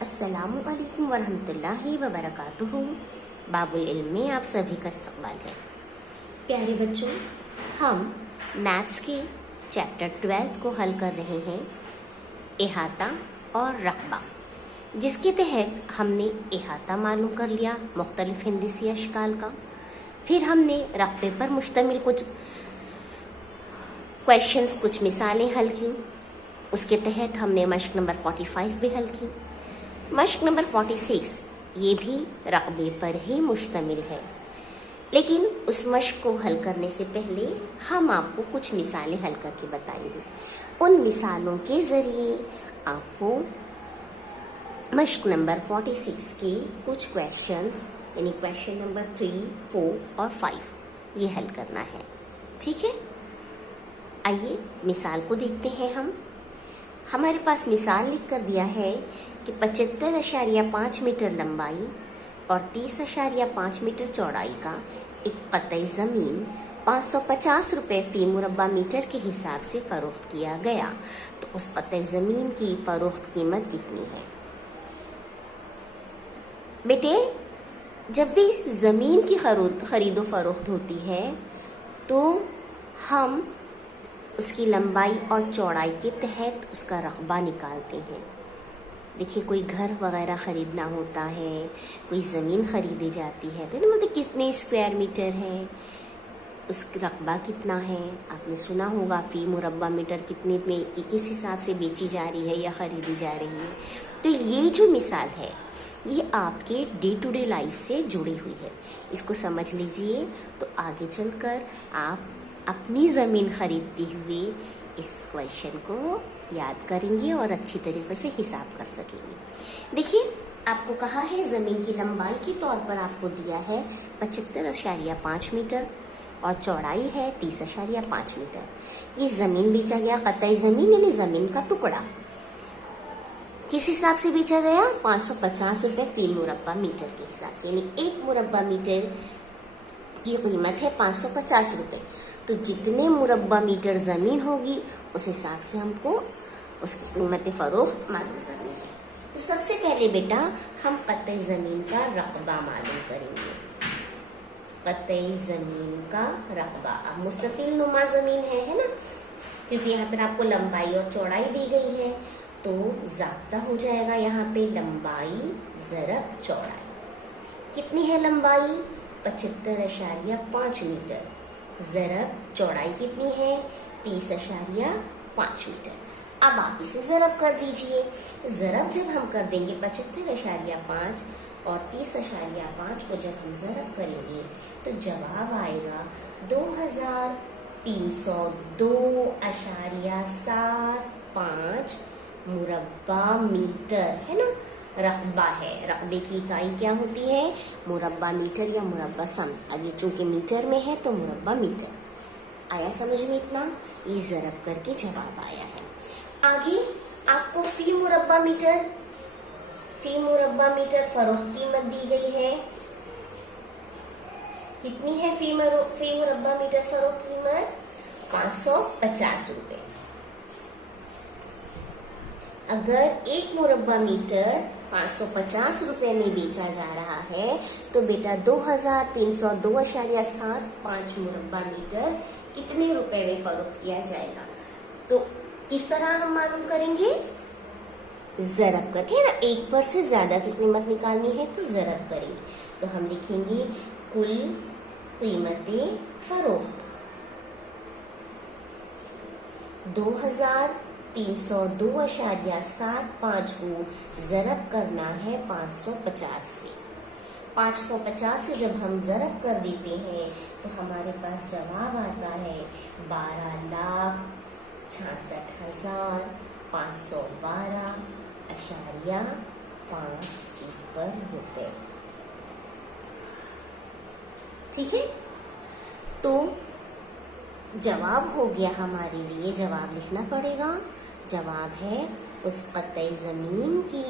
अस्सलामु अलैकुम वरहमतुल्लाहि वबरकातुहू। बाबुल इल्म में आप सभी का इस्तकबाल है। प्यारे बच्चों, हम मैथ्स के चैप्टर 12 को हल कर रहे हैं, इहाता और रकबा, जिसके तहत हमने इहाता मालूम कर लिया मुख्तलिफ हिंदसी अशकाल का। फिर हमने रकबे पर मुश्तमिल कुछ क्वेश्चंस, कुछ मिसालें हल की। उसके तहत हमने मश्क नंबर 45 भी हल की। मश्क नंबर 46 ये भी रकबे पर ही मुश्तमिल है, लेकिन उस मश्क को हल करने से पहले हम आपको कुछ मिसालें हल करके बताएंगे। उन मिसालों के ज़रिए आपको मश्क नंबर 46 के कुछ क्वेश्चंस यानी क्वेश्चन नंबर 3, 4 और 5 ये हल करना है। ठीक है, आइए मिसाल को देखते हैं। हमारे पास मिसाल लिख कर दिया है कि 75.5 मीटर लंबाई और 30.5 मीटर चौड़ाई का एक कतई ज़मीन 550 रुपये फी मुरब्बा मीटर के हिसाब से फरोख्त किया गया, तो उस कतई ज़मीन की फरोख्त कीमत कितनी है? बेटे, जब भी ज़मीन की खरीदो फरोख्त होती है तो हम उसकी लंबाई और चौड़ाई के तहत उसका रकबा निकालते हैं। देखिए, कोई घर वगैरह ख़रीदना होता है, कोई ज़मीन ख़रीदी जाती है, तो मतलब कितने स्क्वायर मीटर है, उसका रकबा कितना है। आपने सुना होगा फ़ी मुरब्बा मीटर कितने में किस हिसाब से बेची जा रही है या ख़रीदी जा रही है। तो ये जो मिसाल है ये आपके डे टू डे लाइफ से जुड़ी हुई है। इसको समझ लीजिए तो आगे चलकर आप अपनी ज़मीन खरीदते हुए इस क्वेश्चन को याद करेंगे और अच्छी तरीके से हिसाब कर सकेंगे। देखिए, आपको कहा है ज़मीन की लंबाई के तौर पर आपको दिया है 75.5 मीटर और चौड़ाई है 30.5 मीटर। ये ज़मीन बेचा गया, कतई ज़मीन यानी ज़मीन का टुकड़ा किस हिसाब से बेचा गया? 550 रुपये फी मुरब्बा मीटर के हिसाब से, यानी एक मुरब्बा मीटर की कीमत है 550 रुपये। तो जितने मुरब्बा मीटर ज़मीन होगी उस हिसाब से हमको उसकी कीमत फ़रोख्त मालूम करनी है। तो सबसे पहले बेटा हम कतई ज़मीन का रकबा मालूम करेंगे। कतई ज़मीन का रकबा, अब मुस्ततिल नुमा ज़मीन है ना, क्योंकि यहाँ पर आपको लंबाई और चौड़ाई दी गई है, तो ज़ाब्ता हो जाएगा यहाँ पे लंबाई ज़रब चौड़ाई। कितनी है लंबाई? 75.5 मीटर। ज़रब चौड़ाई कितनी है? 30.5 मीटर। अब आप इसे ज़रब कर दीजिए। ज़रब जब हम कर देंगे 75.5 और 30.5 को जब हम ज़रब करेंगे तो जवाब आएगा 2302.75 मुरब्बा मीटर, है ना। रकबा है, रकबे की इकाई क्या होती है? मुरब्बा मीटर या मुरब्बा सम। अब ये चूंकि मीटर में है तो मुरब्बा मीटर आया समझ में इतना। ये ज़रब करके जवाब आया है। आगे आपको फी मुरब्बा मीटर फरोख्त कीमत दी गई है। कितनी है फी मुरब्बा मीटर फरोख्त कीमत? 550 रुपये। अगर एक मुरब्बा मीटर 550 रुपये में बेचा जा रहा है तो बेटा 2302.75 मुरब्बा मीटर कितने रुपए में फरोख्त किया जाएगा? तो किस तरह हम मालूम करेंगे? ज़रब करके ना, एक पर से ज्यादा की कीमत निकालनी है तो ज़रब करेंगे। तो हम लिखेंगे कुल कीमतें फरोख्त 2302.75 को ज़रब करना है 550 से। 550 से जब हम ज़रब कर देते हैं तो हमारे पास जवाब आता है 12,66,512.50 रुपये। ठीक है, तो जवाब हो गया हमारे लिए। जवाब लिखना पड़ेगा। जवाब है उस कतई ज़मीन की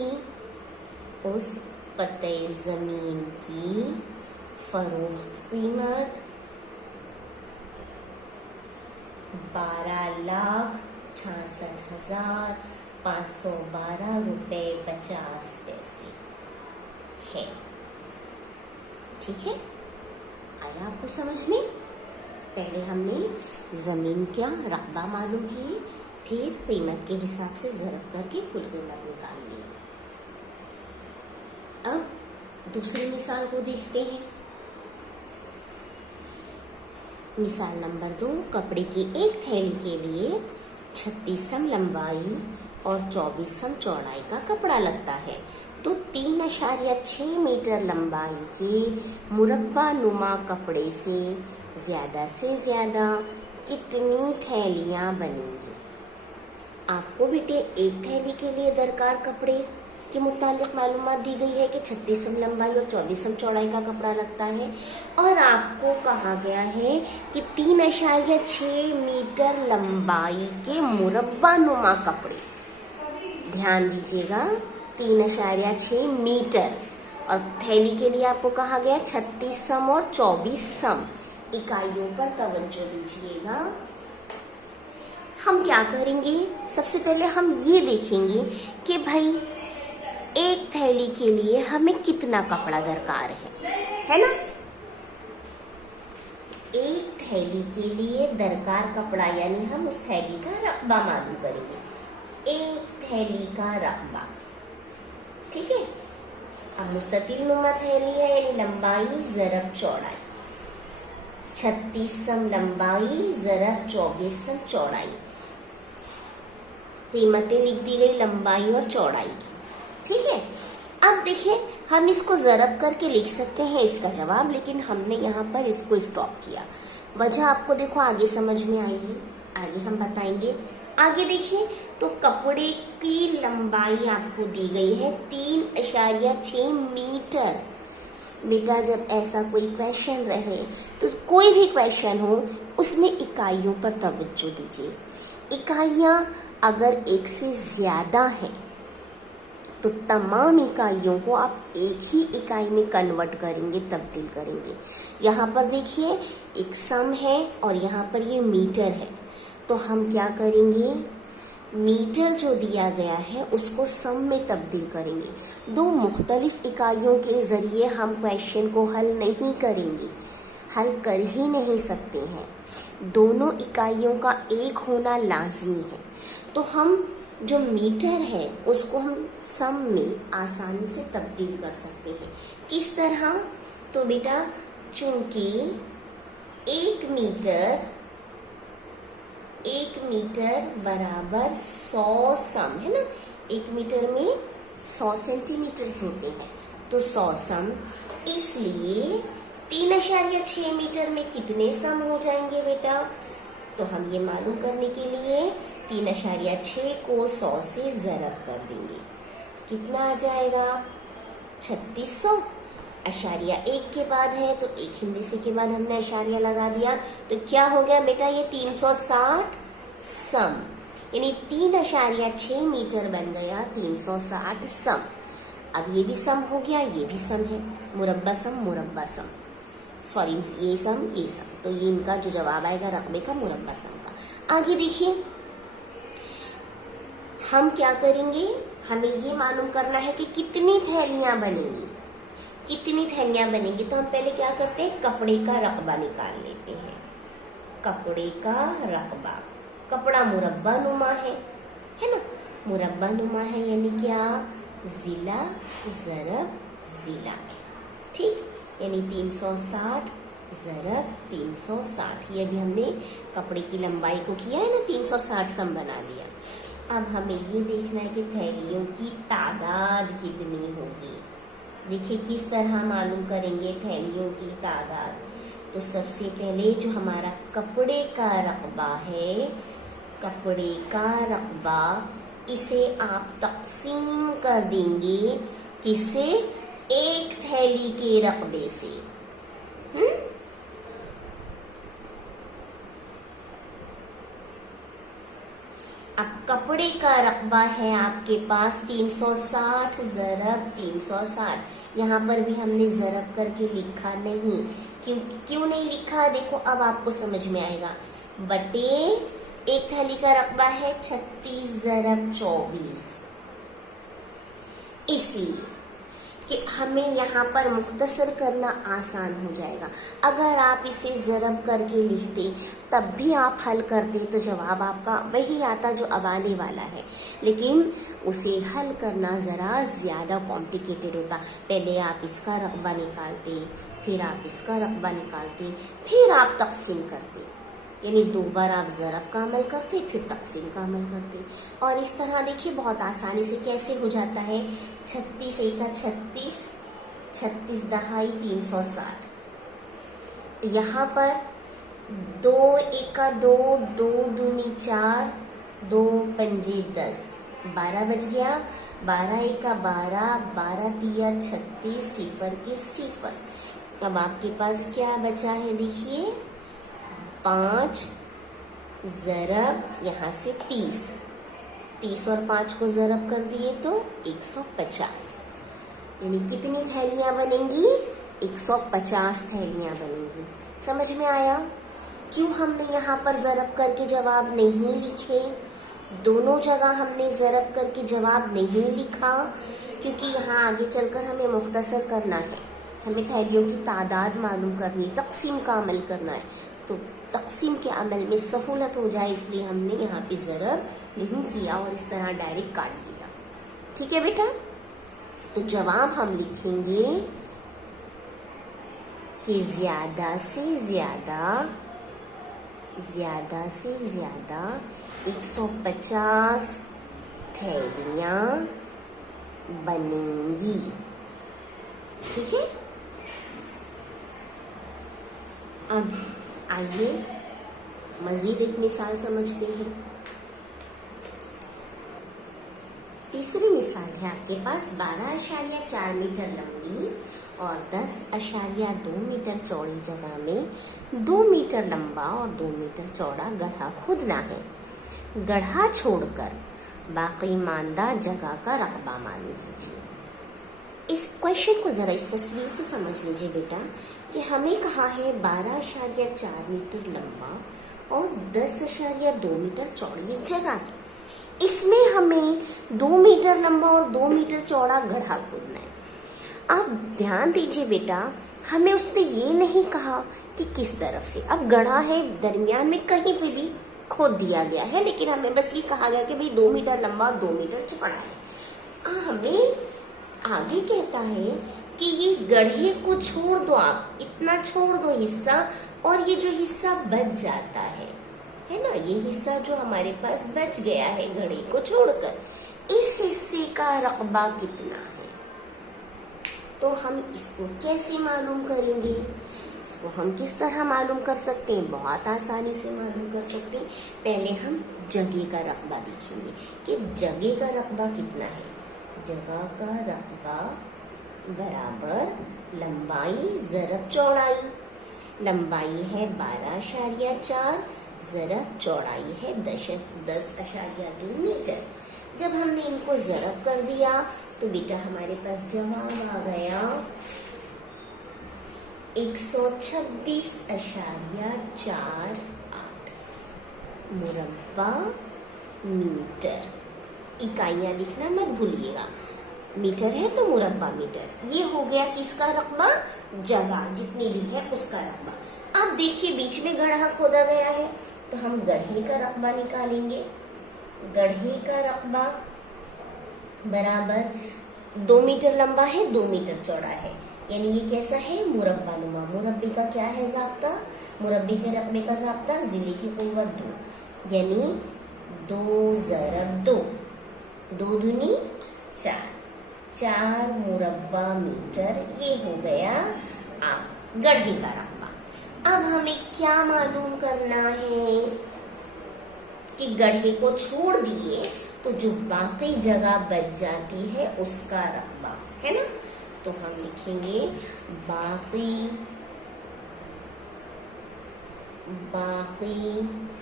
फरोख्त कीमत 12,66,512 512.50 है। ठीक है, आया आपको समझ में? पहले हमने जमीन का रकबा मालूम किए, फिर कीमत के हिसाब से ज़रब करके कुल कीमत निकाल ली। अब दूसरी मिसाल को देखते हैं। मिसाल नंबर 2, कपड़े की एक थैली के लिए 36 सम लंबाई और 24 सम चौड़ाई का कपड़ा लगता है, तो 3.6 मीटर लंबाई के मुरब्बा नुमा कपड़े से ज्यादा कितनी थैलियां बनेंगी? आपको बेटे एक थैली के लिए दरकार कपड़े के मुतालिक मालूमात दी गई है कि 36 सम लंबाई और 24 सम चौड़ाई का कपड़ा लगता है, और आपको कहा गया है कि 3.6 मीटर लंबाई के मुरब्बा नुमा कपड़े, ध्यान दीजिएगा 3.6 मीटर, और थैली के लिए आपको कहा गया 36 सम और 24 सम। इकाइयों पर तवज्जो दीजिएगा। हम क्या करेंगे, सबसे पहले हम ये देखेंगे कि भाई एक थैली के लिए हमें कितना कपड़ा दरकार है ना? एक थैली के लिए दरकार कपड़ा, यानी हम उस थैली का रकबा मालूम करेंगे। एक थैली का रकबा, ठीक है। अब मुस्ततिल नुमा थैली है, यानी लंबाई ज़रब चौड़ाई, 36 सम लंबाई ज़रब 24 सम चौड़ाई। कीमतें लिख दी गई लंबाई और चौड़ाई की, ठीक है। अब देखिए, हम इसको ज़रब करके लिख सकते हैं इसका जवाब, लेकिन हमने यहाँ पर इसको स्टॉप किया। वजह आपको देखो आगे समझ में आएगी, आगे हम बताएंगे। आगे देखिए, तो कपड़े की लंबाई आपको दी गई है 3.6 मीटर। बेटा जब ऐसा कोई क्वेश्चन रहे, तो कोई भी क्वेश्चन हो उसमें इकाइयों पर तवज्जो दीजिए। इकाइयाँ अगर एक से ज्यादा हैं तो तमाम इकाइयों को आप एक ही इकाई में कन्वर्ट करेंगे, तब्दील करेंगे। यहाँ पर देखिए एक सम है और यहाँ पर ये मीटर है, तो हम क्या करेंगे, मीटर जो दिया गया है उसको सम में तब्दील करेंगे। दो मुख्तलिफ इकाइयों के जरिए हम क्वेश्चन को हल नहीं करेंगे, हल कर ही नहीं सकते हैं। दोनों इकाइयों का एक होना लाजमी है। तो हम जो मीटर है उसको हम सम में आसानी से तब्दील कर सकते हैं। किस तरह? तो बेटा चूंकि एक मीटर बराबर 100 सम है ना, एक मीटर में 100 सेंटीमीटर होते हैं, तो 100 सम, इसलिए 3.6 मीटर में कितने सम हो जाएंगे बेटा? तो हम ये मालूम करने के लिए 3.6 को 100 से ज़रब कर देंगे, तो कितना आ जाएगा? 3600। अशारिया एक के बाद है तो एक हिंदी के बाद हमने अशारिया लगा दिया, तो क्या हो गया बेटा? ये 360 सम, यानी 3.6 मीटर बन गया 360 सम। अब ये भी सम हो गया, ये भी सम है, मुरब्बा सम, सॉरी ये सम, तो ये इनका जो जवाब आएगा रकबे का, मुरब्बा सम का। आगे देखिए, हम क्या करेंगे, हमें ये मालूम करना है कि कितनी थैलियां बनेंगी। तो हम पहले क्या करते हैं, कपड़े का रकबा निकाल लेते हैं। कपड़े का रकबा, कपड़ा मुरब्बा नुमा है ना, मुरब्बा नुमा है यानी क्या? जिला ज़रब जिला, ठीक, यानी 360 ज़रब 360। ये भी हमने कपड़े की लंबाई को किया है ना, 360 सम बना दिया। अब हमें ये देखना है कि थैलियों की तादाद कितनी होगी। देखिए किस तरह मालूम करेंगे थैलियों की तादाद। तो सबसे पहले जो हमारा कपड़े का रकबा है, कपड़े का रकबा, इसे आप तकसीम कर देंगे किससे? एक थैली के रकबे से। अब कपड़े का रकबा है आपके पास 360 ज़रब 360। यहाँ पर भी हमने ज़रब करके लिखा नहीं, क्यों नहीं लिखा? देखो अब आपको समझ में आएगा। बटे एक थैली का रकबा है 36 ज़रब 24, इसलिए कि हमें यहाँ पर मुख्तसर करना आसान हो जाएगा। अगर आप इसे ज़रब करके लिखते तब भी आप हल करते तो जवाब आपका वही आता जो अब आने वाला है, लेकिन उसे हल करना ज़रा ज़्यादा कॉम्प्लिकेटेड होता। पहले आप इसका रकबा निकालते, फिर आप इसका रकबा निकालते, फिर आप तक़सीम करते, यानी 2 बार आप ज़रब का अमल करते फिर तक़सीम का अमल करते। और इस तरह देखिए बहुत आसानी से कैसे हो जाता है। 36 एका 36, 36 दहाई 360। यहाँ पर 2 एका 2, 2 दूनी 4, 2 पंजे 10, 12 बच गया। 12 एका 12, 12 तिया 36, सिफर के सिफर। अब आपके पास क्या बचा है, देखिए 5 ज़रब यहाँ से 30, 30 और 5 को ज़रब कर दिए तो 150, यानी कितनी थैलियाँ बनेंगी, 150 थैलियाँ बनेंगी। समझ में आया क्यों हमने यहाँ पर ज़रब करके जवाब नहीं लिखे? दोनों जगह हमने ज़रब करके जवाब नहीं लिखा क्योंकि यहाँ आगे चलकर हमें मुख्तसर करना है, हमें थैलियों की तादाद मालूम करनी, तक़सीम का अमल करना है। तो तक़सीम के अमल में सहूलत हो जाए इसलिए हमने यहाँ पे ज़रब नहीं किया और इस तरह डायरेक्ट काट दिया। ठीक है बेटा, तो जवाब हम लिखेंगे कि ज़्यादा से ज़्यादा 150 थैलियाँ बनेंगी। ठीक है, अब आइए मजीद एक मिसाल समझते हैं। तीसरी मिसाल है आपके पास 12.4 मीटर लंबी और 10.2 मीटर चौड़ी जगह में 2 मीटर लंबा और 2 मीटर चौड़ा गड्ढा खोदना है। गड्ढा छोड़कर बाकी मानदा जगह का रकबा मालूम कीजिए। इस क्वेश्चन को जरा इस तस्वीर से समझ लीजिए बेटा कि हमें कहा है 12.4 मीटर लंबा और 10.2 मीटर चौड़ी जगह है। इसमें हमें 2 मीटर लंबा और 2 मीटर चौड़ा गड्ढा खोदना है। आप ध्यान दीजिए बेटा, हमें उसने ये नहीं कहा कि किस तरफ से। अब गड्ढा है दरमियान में कहीं पे भी खोद दिया गया है, लेकिन हमें बस ये कहा गया कि भाई 2 मीटर लंबा और 2 मीटर चौड़ा है। हमें आगे कहता है कि ये गड्ढे को छोड़ दो, आप इतना छोड़ दो हिस्सा, और ये जो हिस्सा बच जाता है ना, ये हिस्सा जो हमारे पास बच गया है गड्ढे को छोड़कर, इस हिस्से का रकबा कितना है। तो हम इसको कैसे मालूम करेंगे? इसको हम किस तरह मालूम कर सकते हैं? बहुत आसानी से मालूम कर सकते हैं। पहले हम जगह का रकबा देखेंगे कि जगह का रकबा कितना है। जगह का रकबा बराबर लंबाई ज़रब चौड़ाई। लंबाई है 12.4 ज़रब चौड़ाई है 10.2 मीटर। जब हमने इनको ज़रब कर दिया तो बेटा हमारे पास जवाब आ गया 126.48 मुरब्बा मीटर। इकाइयाँ लिखना मत भूलिएगा, मीटर है तो मुरब्बा मीटर। ये हो गया किसका रकबा? जगह जितनी भी है उसका रकबा। अब देखिए बीच में गड्ढा खोदा गया है तो हम गड्ढे का रकबा निकालेंगे। गड्ढे का रकबा बराबर 2 मीटर लंबा है 2 मीटर चौड़ा है, यानी ये कैसा है? मुरब्बा नुमा। मुरब्बे का क्या है जाब्ता? मुरब्बे के रकबे का जाब्ता जिले की कुव्वत 2, यानी 2 ज़रब 2, 2 दूनी 4, 4 मुरब्बा मीटर। ये हो गया अब गड्ढे का रकबा। अब हमें क्या मालूम करना है कि गड्ढे को छोड़ दिए तो जो बाकी जगह बच जाती है उसका रकबा है ना। तो हम लिखेंगे बाकी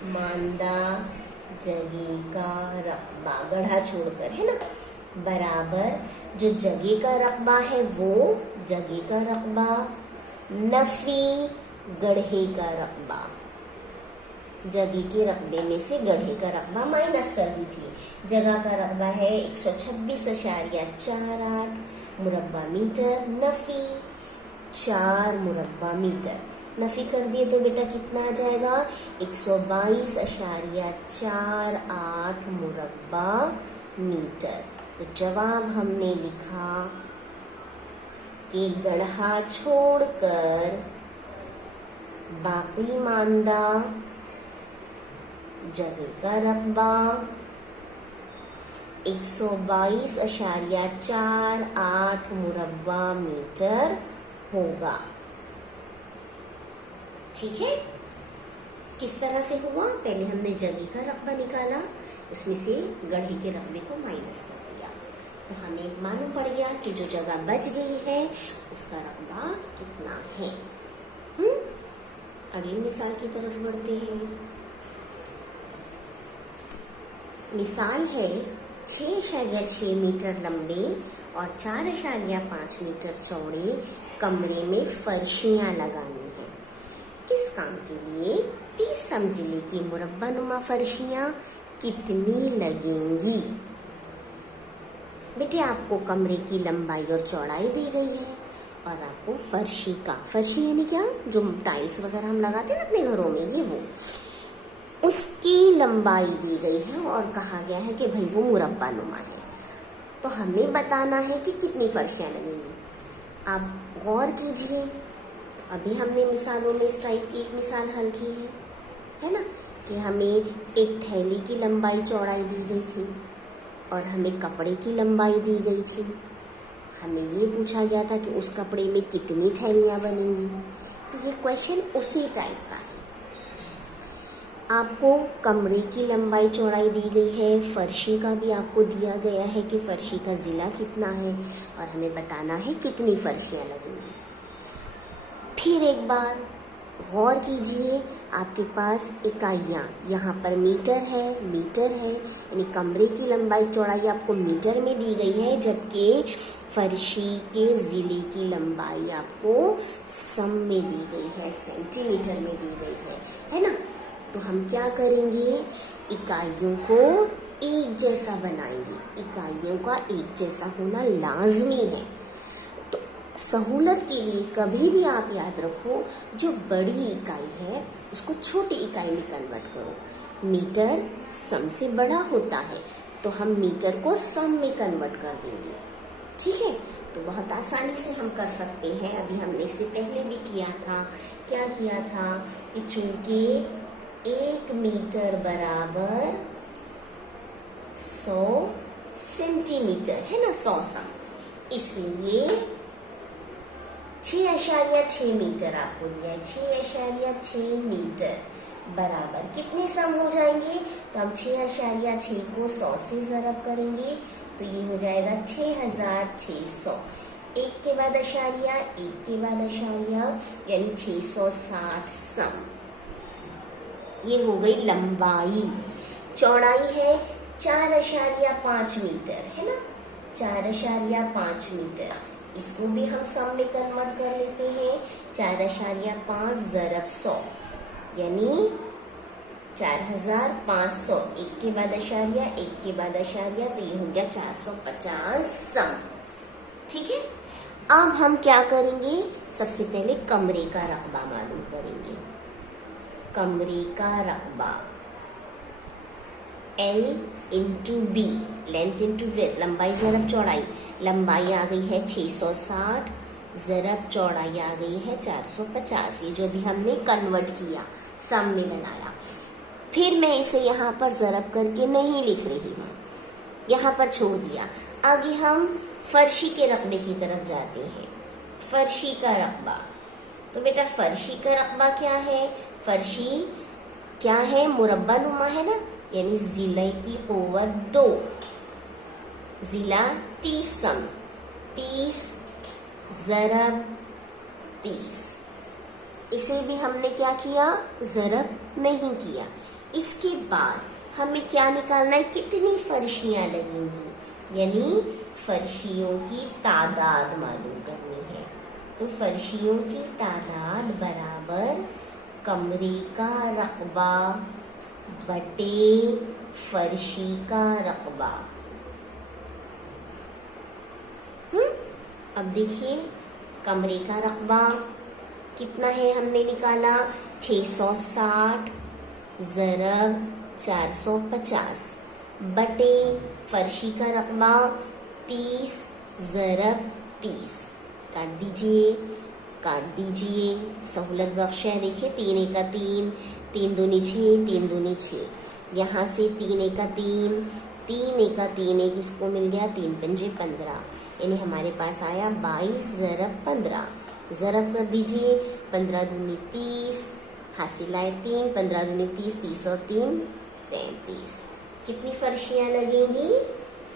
मानदा जगह का रकबा, गड्ढा छोड़कर है ना, बराबर जो जगह का रकबा है वो जगह का रकबा नफी गड्ढे का रकबा। जगह के रकबे में से गढ़े का रकबा माइनस कर दीजिए। जगह का रकबा है 126.48 मुरब्बा मीटर, नफी 4 मुरब्बा मीटर। नफी कर दिए तो बेटा कितना आ जाएगा? 122.48 मुरब्बा मीटर। तो जवाब हमने लिखा कि गढ़ा छोड़कर बाकी मानदा जगह का रकबा 122.48 मुरब्बा मीटर होगा। ठीक है, किस तरह से हुआ? पहले हमने जगह का रकबा निकाला, उसमें से गढ़े के रकबे को माइनस कर दिया, तो हमें मालूम पड़ गया कि जो जगह बच गई है उसका रकबा कितना है। अगली मिसाल की तरफ बढ़ते हैं। मिसाल है 6.6 मीटर लंबे और 4.5 मीटर चौड़े कमरे में फर्शियां लगानी है। इस काम के लिए 30 समजिले की मुरब्बा नुमा फर्शियां कितनी लगेंगी? बेटे आपको कमरे की लंबाई और चौड़ाई दी गई है और आपको फर्शी यानी क्या, जो टाइल्स वगैरह हम लगाते हैं ना अपने घरों में, ये वो उसकी लंबाई दी गई है और कहा गया है कि भाई वो मुरब्बा नुमा है। तो हमें बताना है कि कितनी फर्शियां लगेंगी। आप गौर कीजिए, अभी हमने मिसालों में इस टाइप की एक मिसाल हल की है ना, कि हमें एक थैली की लंबाई चौड़ाई दी गई थी और हमें कपड़े की लंबाई दी गई थी। हमें ये पूछा गया था कि उस कपड़े में कितनी थैलियां बनेंगी। तो ये क्वेश्चन उसी टाइप का है। आपको कमरे की लंबाई चौड़ाई दी गई है, फर्शी का भी आपको दिया गया है कि फर्शी का ज़िला कितना है और हमें बताना है कितनी फर्शियां लगेंगी। फिर एक बार गौर कीजिए, आपके पास इकाइयाँ, यहाँ पर मीटर है, यानी कमरे की लंबाई चौड़ाई आपको मीटर में दी गई है, जबकि फर्शी के ज़िले की लंबाई आपको सम में दी गई है, सेंटीमीटर में दी गई है ना। तो हम क्या करेंगे, इकाइयों को एक जैसा बनाएंगे। इकाइयों का एक जैसा होना लाजमी है। तो सहूलत के लिए कभी भी आप याद रखो, जो बड़ी इकाई है उसको छोटी इकाई में कन्वर्ट करो। मीटर सम से बड़ा होता है तो हम मीटर को सम में कन्वर्ट कर देंगे। ठीक है, तो बहुत आसानी से हम कर सकते हैं। अभी हमने इससे पहले भी किया था। क्या किया था कि चूंकि 1 मीटर बराबर 100 सेंटीमीटर है ना, 100 सम, इसलिए 6.6 मीटर आपको दिया है। 6.6 मीटर बराबर कितने सम हो जाएंगे? तो हम 6.6 को 100 से ज़रब करेंगे तो ये हो जाएगा 6600। एक के बाद अशारिया, यानी 660 सम। ये हो गई लंबाई। चौड़ाई है 4.5 मीटर है ना, 4.5 मीटर। इसको भी हम सम में कन्वर्ट कर लेते हैं। 4.5 ज़रब 100 यानी 4500। एक के बाद अशारिया, तो ये हो गया 450 सम। ठीक है, अब हम क्या करेंगे, सबसे पहले कमरे का रकबा मालूम करेंगे। कमरे का रकबा L into B, length into breadth, लंबाई ज़रब चौड़ाई। लंबाई आ गई है 660, ज़रब चौड़ाई आ गई है 450। ये जो भी हमने कन्वर्ट किया, सम में बनाया। फिर मैं इसे यहाँ पर ज़रब करके नहीं लिख रही हूँ, यहाँ पर छोड़ दिया। आगे हम फर्शी के रकबे की तरफ जाते हैं। फर्शी का रकबा, तो बेटा फर्शी का रकबा क्या है? फर्शी क्या है? मुरब्बा नुमा है ना, यानी ज़िले की ओवर 2। ज़िला 30 सम, 30 ज़रब 30। इसे भी हमने क्या किया? ज़रब नहीं किया। इसके बाद हमें क्या निकालना है? कितनी फर्शियां लगेंगी, यानी फर्शियों की तादाद मालूम करनी है। तो फर्शियों की तादाद बराबर कमरे का रकबा बटे फर्शी का रकबा। अब देखिए कमरे का रकबा कितना है, हमने निकाला 660 ज़रब 450 बटे फर्शी का रकबा 30 ज़रब 30। काट दीजिए सहूलत बख्श है। देखिए 3 एका 3, 3 दूनी 6, 3 दूनी 6, यहाँ से 3 एका 3, 3 एका 3 एक इसको मिल गया, 3 पंजे 15, यानी हमारे पास आया 22 ज़रब 15। ज़रब कर दीजिए 15 दूनी 30, हासिल आए 3, 15 दूनी 30, 30 और 3 33। कितनी फर्शियाँ लगेंगी?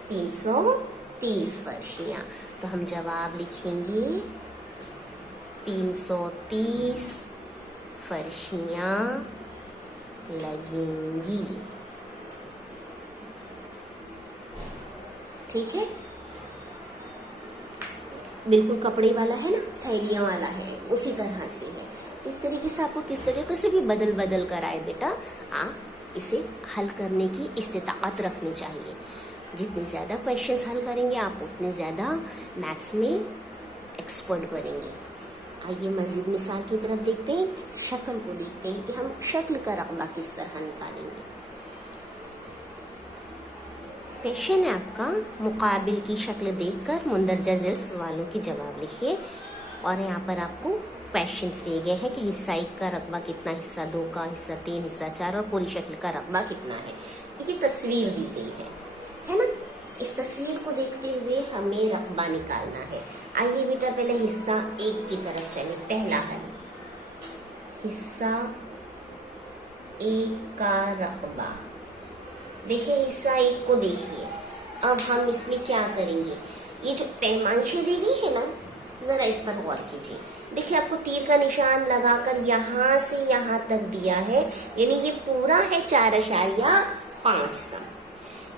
330 फर्शियाँ। तो हम जवाब लिखेंगे 330 फर्शियाँ लगेंगी। ठीक है, बिल्कुल कपड़े वाला है ना, थैलियाँ वाला है, उसी तरह से है। तो इस तरीके से आपको किस तरीके से भी बदल कर आए बेटा, आप इसे हल करने की इस्तिताअत रखनी चाहिए। जितने ज़्यादा क्वेश्चंस हल करेंगे आप उतने ज़्यादा मैथ्स में एक्सपर्ट बनेंगे। आइए मज़ीद मिसाल की तरफ देखते हैं, शक्ल को देखते हैं कि हम शक्ल का रकबा किस तरह निकालेंगे। क्वेश्चन है आपका, मुकाबिल की शक्ल देखकर मुंदरजा झैल सवालों के जवाब लिखिए। और यहाँ पर आपको क्वेश्चन दिए गए हैं कि हिस्सा 1 का रकबा कितना, हिस्सा 2 का, हिस्सा 3, हिस्सा 4 और पूरी शक्ल का रकबा कितना है। ये तस्वीर दी गई है ना। इस तस्वीर को देखते हुए हमें रकबा निकालना है। आइए बेटा पहले हिस्सा 1 की तरफ चले। पहला हल, हिस्सा 1 का रकबा। देखिए हिस्सा 1 को देखिए। अब हम इसमें क्या करेंगे, ये जो पैमाइशें दी गई है ना, जरा इस पर गौर कीजिए। देखिए आपको तीर का निशान लगाकर यहाँ से यहाँ तक दिया है, यानी ये पूरा है 4.5 सम।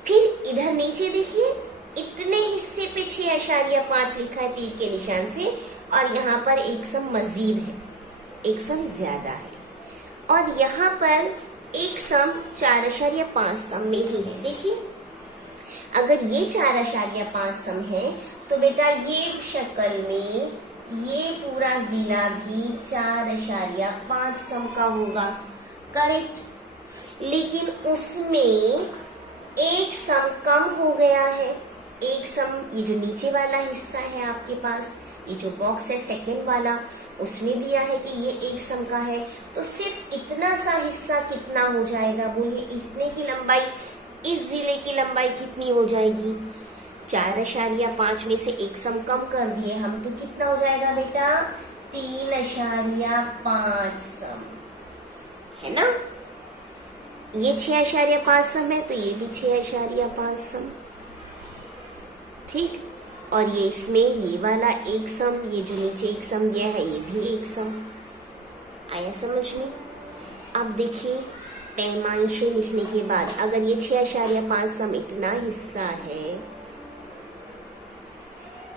फिर इधर नीचे देखिए इतने हिस्से पे 6.5 लिखा है तीर के निशान से, और यहाँ पर 1 सम मजीद है, 1 सम ज्यादा है, और यहाँ पर 1 सम 4.5 सम में ही है। देखिए अगर ये 4.5 सम है तो बेटा ये शक्ल में ये पूरा जिला भी 4.5 सम का होगा, करेक्ट। लेकिन उसमें 1 सम कम हो गया है। 1 सम ये जो नीचे वाला हिस्सा है आपके पास, ये जो बॉक्स है सेकंड वाला, उसमें दिया है कि ये 1 सम का है। तो सिर्फ इतना सा हिस्सा कितना हो जाएगा, बोलिए इतने की लंबाई, इस जिले की लंबाई कितनी हो जाएगी? 4.5 में से 1 सम कम कर दिए हम, तो कितना हो जाएगा बेटा? 3.5 सम, है ना। ये 6.5 सम है तो ये भी 6.5 सम, ठीक। और ये इसमें ये वाला 1 सम, ये जो नीचे 1 सम दिया है ये भी 1 सम। आया समझ में? अब देखिए पैमाइशें लिखने के बाद अगर ये 6.5 सम इतना हिस्सा है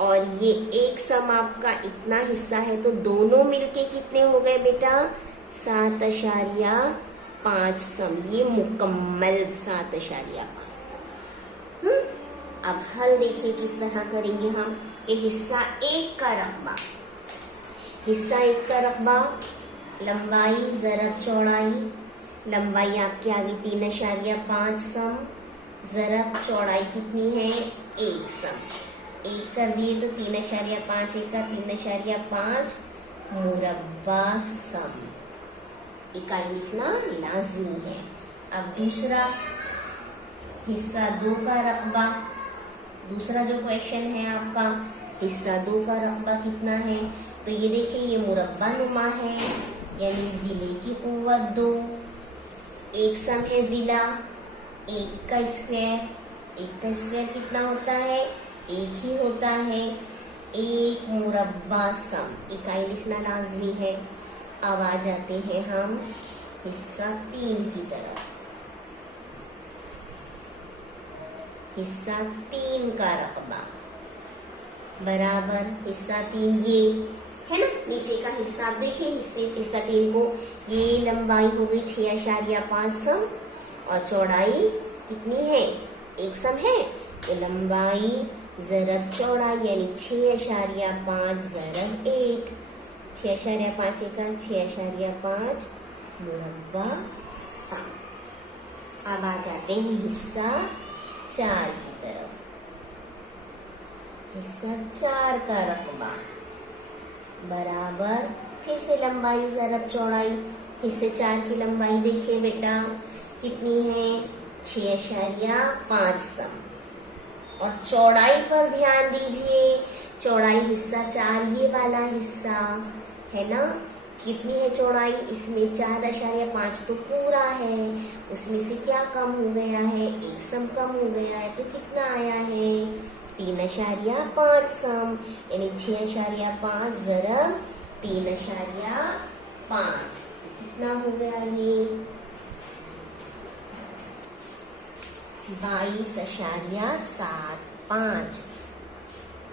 और ये 1 सम आपका इतना हिस्सा है, तो दोनों मिलके कितने हो गए बेटा? 7.5 सम। ये मुकम्मल 7.5 सम। अब हल देखिए किस तरह करेंगे हम कि हिस्सा 1 का रकबा, हिस्सा 1 का रकबा लंबाई ज़रब चौड़ाई। लंबाई आपके आगे 3.5 सम, ज़रब चौड़ाई कितनी है? 1 सम। 1 कर दिए तो 3.5, 1 का 3.5 मुरब्बा सम। इकाई लिखना लाजमी है। अब दूसरा हिस्सा 2 का रकबा, दूसरा जो क्वेश्चन है आपका, हिस्सा 2 का रकबा कितना है? तो ये देखिए ये मुरब्बा नुमा है, यानी जिले की कुव्वत 2। 1 सम है जिला, 1 का स्क्वायर, 1 का स्क्वायर कितना होता है? 1 ही होता है। 1 मुरब्बा सम, इकाई लिखना लाजमी है। अब आ जाते हैं हम हिस्सा 3 की तरफ। हिस्सा 3 का रकबा बराबर हिस्सा 3 ये है ना, नीचे का हिस्सा आप देखिए, हिस्सा 3 को ये लंबाई हो गई 6.5 सम, और चौड़ाई कितनी है, एक सम है। तो लंबाई ज़रब चौड़ाई यानी 6.5 ज़रब 1, 6.5 का 6.5 मुरब्बा सम। अब आ जाते हैं हिस्सा 4 की तरफ। हिस्सा 4 का रकबा बराबर, फिर से लंबाई ज़रब चौड़ाई। हिस्से 4 की लंबाई देखिए बेटा कितनी है, 6.5 सम। और चौड़ाई पर ध्यान दीजिए, चौड़ाई हिस्सा 4 ये वाला हिस्सा है ना, कितनी है चौड़ाई, इसमें 4.5 तो पूरा है, उसमें से क्या कम हो गया है, एक सम कम हो गया है, तो कितना आया है 3.5 सम, यानी 6.5 ज़रब 3.5 कितना हो गया ये 22.75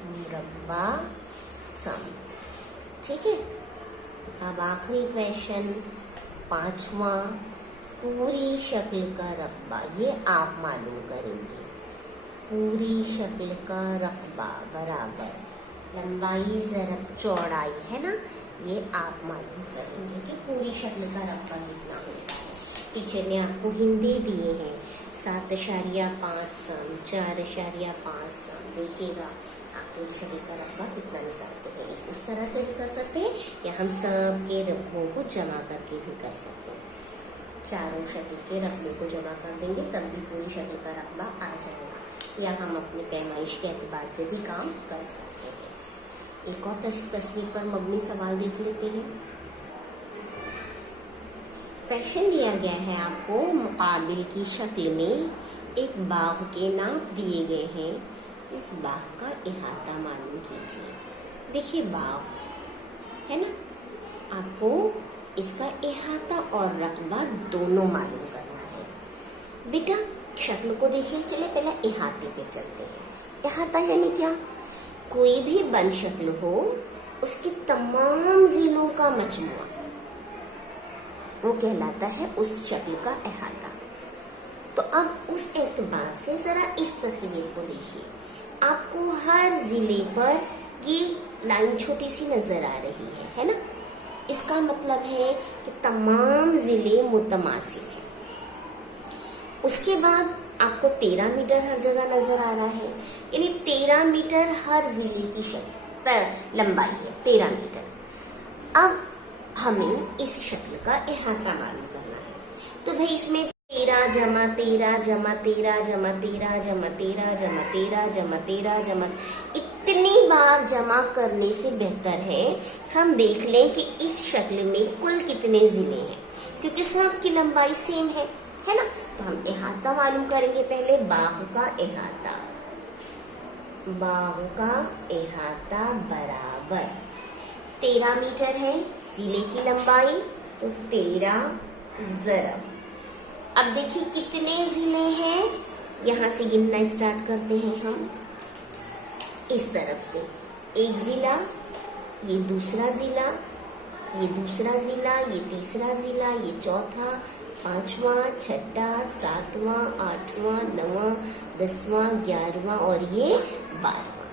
मुरब्बा सम। ठीक है। अब आखिरी क्वेश्चन 5वां, पूरी शक्ल का रकबा, ये आप मालूम करेंगे। पूरी शक्ल का रकबा बराबर लंबाई ज़रब चौड़ाई है ना, ये आप मालूम करेंगे कि पूरी शक्ल का रकबा कितना होता है। टीचर ने आपको हिंदी दिए हैं 7.5 सम, 4.5 सम। देखिएगा आप एक शक्ल का रकबा कितना निकालते हैं, उस तरह से भी कर सकते हैं या हम सब के रकबों को जमा करके भी कर सकते हैं। चारों शक्ल के रकबों को जमा कर देंगे तब भी पूरी शक्ल का रकबा आ जाएगा, या हम अपने पैमाइश के एतबार से भी काम कर सकते हैं। एक और तस्वीर पर मबनी सवाल देख लेते हैं। क्वेश्चन दिया गया है आपको, मुकाबिल की शक्ल में एक बाग के नाप दिए गए हैं, इस बाग का इहाता मालूम कीजिए। देखिए बाग है ना, आपको इसका इहाता और रकबा दोनों मालूम करना है। बेटा शक्ल को देखिए, चले पहले इहाते पे चलते हैं। इहाता यानी क्या, कोई भी बंद शक्ल हो उसके तमाम जिलों का मजमुआ, वो कहलाता है उस शक्ल का इहाता। तो अब उस एतबार से जरा इस तस्वीर को देखिए, आपको हर जिले पर ये लाइन छोटी सी नजर आ रही है ना, इसका मतलब है कि तमाम जिले मुतमासिल हैं। उसके बाद आपको 13 मीटर हर जगह नजर आ रहा है, यानी 13 मीटर हर जिले की लंबाई है 13 मीटर। अब हमें इस शक्ल का इहाता मालूम करना है, तो भाई इसमें 13 जमा 13 जमा 13 जमा 13 जमा 13 जमा 13 जमा 13 जमा, इतनी बार जमा करने से बेहतर है हम देख लें कि इस शक्ल में कुल कितने जिले हैं, क्योंकि सब की लंबाई सेम है ना। तो हम इहाता मालूम करेंगे, पहले बाग का इहाता, बाग का इहाता बराबर 13 मीटर है जिले की लंबाई, तो 13 ज़रब। अब देखिए कितने जिले हैं, यहां से गिनना स्टार्ट करते हैं हम इस तरफ से, एक जिला, ये दूसरा जिला, ये दूसरा जिला, ये तीसरा जिला, ये चौथा, 5वां, 6वां, 7वां, 8वां, 9वां, 10वां, 11वां और ये 12वां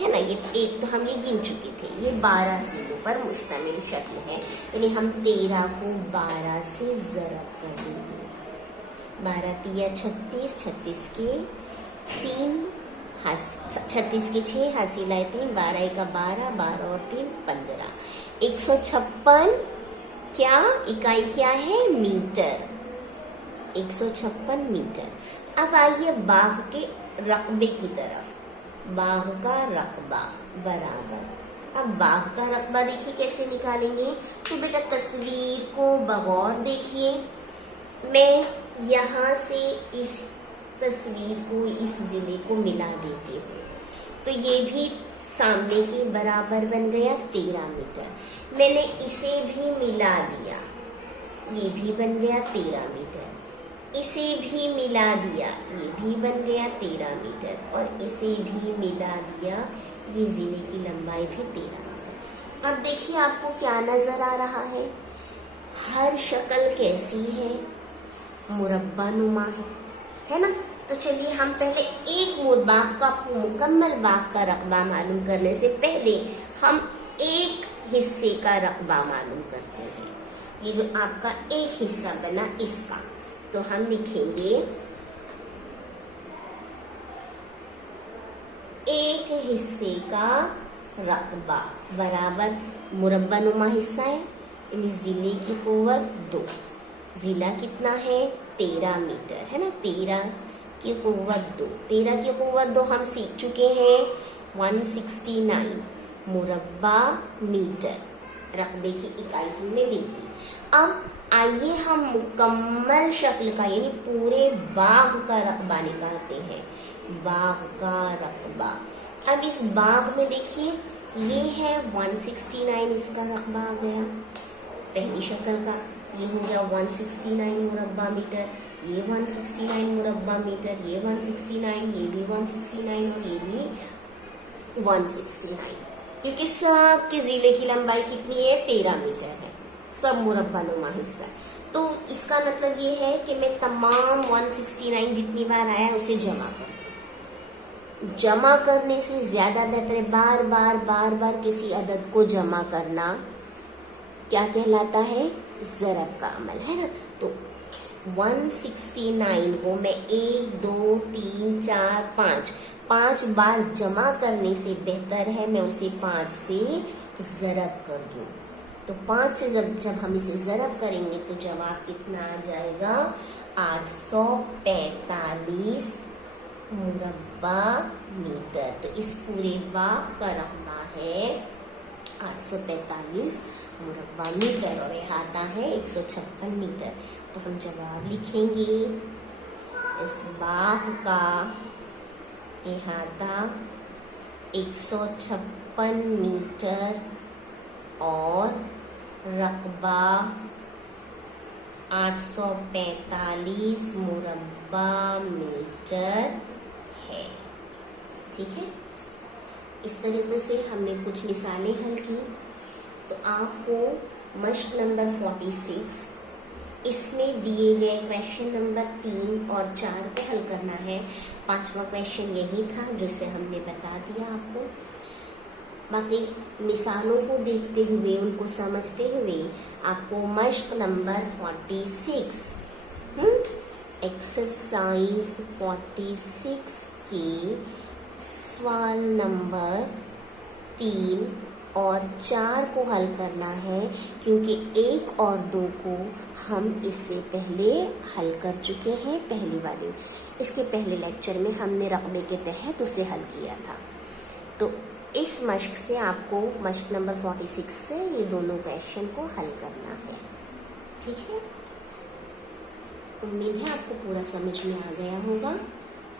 है ना। ये एक तो हम ये गिन चुके थे, ये 12 जिलों पर मुश्तमिल शक्ल है, यानी हम 13 को 12 से ज़रब कर देंगे। 12 तिया 36, 36 के 3, 36 के 6 हासिल 3, 12 का 12, 12 और 3 15, 156 क्या इकाई क्या है, मीटर, 156 मीटर। अब आइए बाग के रकबे की तरफ, बाग का रकबा बराबर, अब बाग का रकबा देखिए कैसे निकालेंगे। तो बेटा तस्वीर को बगौर देखिए, मैं यहाँ से इस तस्वीर को इस जिले को मिला देती हूँ, तो ये भी सामने के बराबर बन गया 13 मीटर। मैंने इसे भी मिला दिया, ये भी बन गया 13 मीटर, इसे भी मिला दिया, ये भी बन गया 13 मीटर, और इसे भी मिला दिया, ये जिले की लंबाई भी 13 मीटर। अब देखिए आपको क्या नजर आ रहा है, हर शक्ल कैसी है, मुरब्बा नुमा है ना। तो चलिए हम पहले एक बाग का मुकम्मल बाग का रकबा मालूम करने से पहले हम एक हिस्से का रकबा मालूम करते हैं। ये जो आपका एक हिस्सा बना इसका, तो हम लिखेंगे एक हिस्से का रकबा बराबर मुरब्बा नुमा हिस्सा है, यानी जिले की कुव्वत 2। जिला कितना है 13 मीटर है ना, 13 की कुव्वत 2। 13 की कुव्वत 2 हम सीख चुके हैं 169 मुरब्बा मीटर रकबे की इकाई हमने ली थी। अब आइए हम मुकम्मल शक्ल का यानी पूरे बाग का रकबा निकालते हैं। बाग का रकबा, अब इस बाग में देखिए ये है 169 इसका रकबा आ गया पहली शक्ल का। ये हो गया 169 मुरब्बा मीटर, ये 169 मुरब्बा मीटर, ये 169, ये भी 169 और ये भी 169, क्योंकि सबके जिले की लंबाई कितनी है 13 मीटर है, सब मुरब्बा नुमा हिस्सा। तो इसका मतलब ये है कि मैं तमाम 169 जितनी बार आया उसे जमा कर, जमा करने से ज्यादा बेहतर है बार बार बार बार किसी अदद को जमा करना क्या कहलाता है, ज़रब का अमल है ना। तो 169 को मैं 1 2 3 4 5 बार जमा करने से बेहतर है मैं उसे 5 से ज़रब कर दूं। तो 5 से जब हम इसे ज़रब करेंगे तो जवाब कितना आ जाएगा 845 मुरब्बा मीटर। तो इस पूरे बाग का रकबा है 845 मुरब्बा मीटर और अहाता है 156 मीटर। तो हम जवाब लिखेंगे इस बाग का अहाता 156 मीटर और रकबा 845 मुरब्बा मीटर है। ठीक है, इस तरीके से हमने कुछ मिसालें हल की। तो आपको मश्क नंबर 46 इसमें दिए गए क्वेश्चन नंबर 3 और 4 को हल करना है। 5वां क्वेश्चन यही था जिसे हमने बता दिया आपको। बाकी मिसालों को देखते हुए उनको समझते हुए आपको मश्क नंबर 46 एक्सरसाइज 46 के सवाल नंबर 3 और 4 को हल करना है, क्योंकि 1 और 2 को हम इससे पहले हल कर चुके हैं पहली वाली। इसके पहले लेक्चर में हमने रकबे के तहत उसे हल किया था। तो इस मश्क से आपको मश्क नंबर 46 से ये दोनों क्वेश्चन को हल करना है। ठीक है, उम्मीद है आपको पूरा समझ में आ गया होगा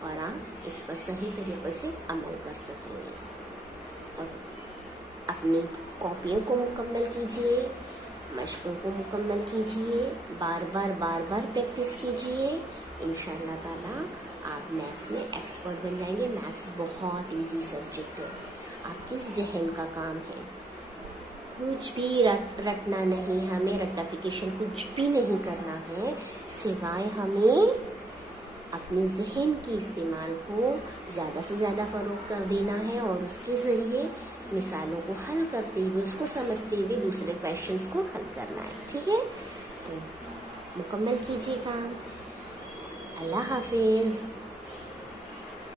और आप इस पर सही तरीके से अमल कर सकेंगे। और अपनी कॉपियों को मुकम्मल कीजिए, मश्कों को मुकम्मल कीजिए, बार बार प्रैक्टिस कीजिए। इंशाअल्लाह ताला आप मैथ्स में एक्सपर्ट बन जाएंगे। मैथ्स बहुत इजी सब्जेक्ट है, आपके जहन का काम है। कुछ भी रटना नहीं, हमें रट्टाफिकेशन कुछ भी नहीं करना है, सिवाय हमें अपने जहन के इस्तेमाल को ज़्यादा से ज़्यादा फ़रोग़ कर देना है और उसके ज़रिए मिसालों को हल करते हुए उसको समझते हुए दूसरे क्वेश्चंस को हल करना है। ठीक है, तो मुकम्मल कीजिए काम। अल्लाह हाफिज़।